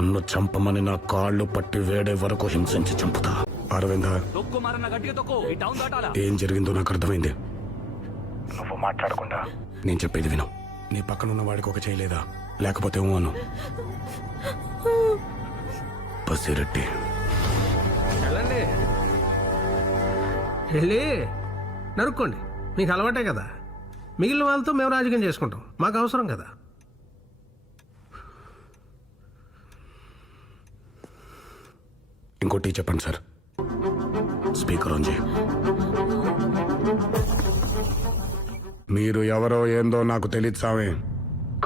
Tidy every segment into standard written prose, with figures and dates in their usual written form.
నన్ను చంపమని నా కాళ్ళు పట్టి వేడే వరకు హింసించి చంపుతా. అరవింద, ఏం జరిగిందో నాకు అర్థమైంది. నువ్వు మాట్లాడకుండా నేను చెప్పేది విను. నీ పక్కనున్న వాడికి ఒక చేయలేదా? లేకపోతే అను. పసిరెడ్డి వెళ్ళి నరుక్కోండి, మీకు అలవాటే కదా. మిగిలిన వాళ్ళతో మేము రాజకీయం చేసుకుంటాం, మాకు అవసరం కదా. ఇంకోటి చెప్పండి సార్. స్పీకర్ ఆన్ చేయి. మీరు ఎవరో ఏందో నాకు తెలియదు సామే.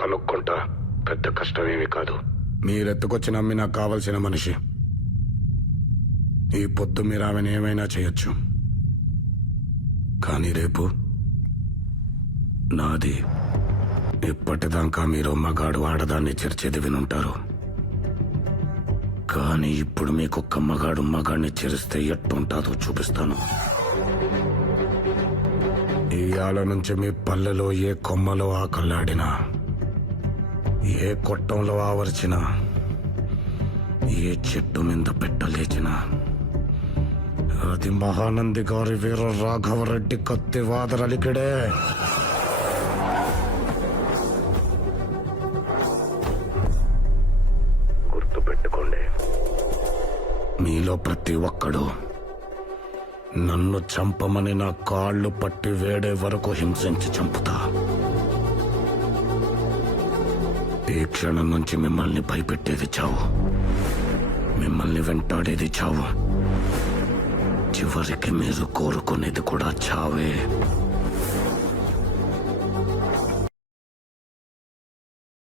కనుక్కుంటా, పెద్ద కష్టమేమీ కాదు. మీరెత్తుకొచ్చి నమ్మి నాకు కావలసిన మనిషి. ఈ పొద్దు మీరు ఆమెను ఏమైనా చేయొచ్చు, కానీ రేపు నాది. ఇప్పటిదాకా మీరు మగాడు ఆడదాన్ని చేర్చేది వినుంటారు, కానీ ఇప్పుడు మీకొక్క మగాడిని చేరిస్తే ఎట్టుంటాదో చూపిస్తాను. ఇయాల నుంచి మీ పల్లెలో ఏ కొమ్మలో ఆకల్లాడినా, ఏ కొట్టంలో ఆవర్చినా, ఏ చెట్టు మీద పెట్టలేచినా, అది మహానంది గారి వీర రాఘవరెడ్డి కత్తి వాదరలికిడే. గుర్తుపెట్టుకోండి, మీలో ప్రతి ఒక్కడు నన్ను చంపమని నా కాళ్ళు పట్టి వేడే వరకు హింసించి చంపుతా. ఈ క్షణం నుంచి మిమ్మల్ని భయపెట్టేది చావు, మిమ్మల్ని వెంటాడేది చావు, చివరికి మీరు కోరుకునేది కూడా చావే.